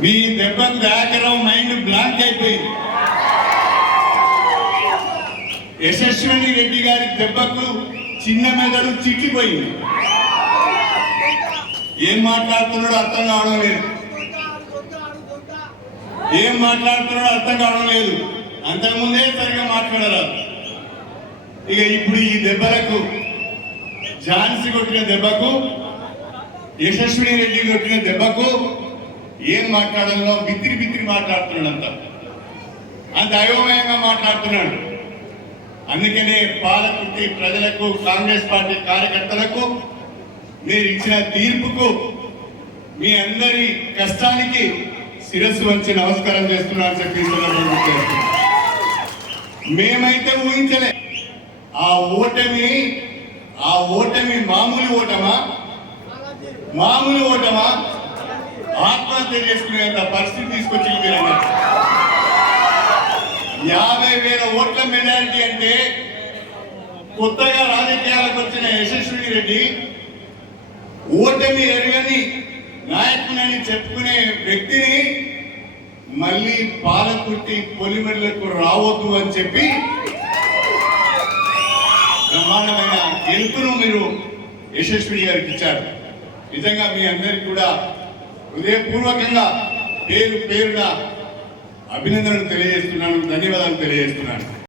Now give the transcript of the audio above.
మీ దెబ్బకు దయాకరం mind blank అయిపోయింది. యశస్విని రెడ్డి గారి దెబ్బకు చిన్న మెదడు చిట్లిపోయింది. ఏం మాట్లాడుతున్నాడో అర్థం కావడం లేదు. ఏం మాట్లాడుతున్నాడో అర్థం కావడం లేదు. అంతకుముందే సరిగా మాట్లాడరాదు ఇక ఇప్పుడు ఈ దెబ్బలకు ఝాన్సీ కొట్టిన దెబ్బకు యశస్విని రెడ్డి కొట్టిన దెబ్బకు ఏం మాట్లాడాలో బిత్తిరి బిత్తిరి మాట్లాడుతున్నాడు అంత అంత అయోమయంగా మాట్లాడుతున్నాడు. అందుకనే పాలకుర్తి ప్రజలకు కాంగ్రెస్ పార్టీ కార్యకర్తలకు మీరు ఇచ్చిన తీర్పుకు మీ అందరి కష్టానికి శిరస్సు వంచి నమస్కారం చేస్తున్నాను చెప్పి మేమైతే ఊహించలే. ఆ ఓటమి ఆ ఓటమి మామూలు ఓటమా? మామూలు ఓటమా? ఆత్మహత్య చేసుకునేంత పరిస్థితి తీసుకొచ్చి యాభై వేల ఓట్ల మెజారిటీ అంటే కొత్తగా రాజకీయాలకు వచ్చిన యశస్విని రెడ్డి ఓటమి ఎరగని నాయకునని చెప్పుకునే వ్యక్తిని మళ్ళీ పాలకుట్టి పొలిమెడలకు రావద్దు అని చెప్పి బ్రహ్మాండమైన గెలుపును మీరు యశస్విని గారికి ఇచ్చారు. నిజంగా మీ అందరికి కూడా హృదయపూర్వకంగా పేరు పేరున అభినందనలు తెలియజేస్తున్నాను ధన్యవాదాలు తెలియజేస్తున్నాను.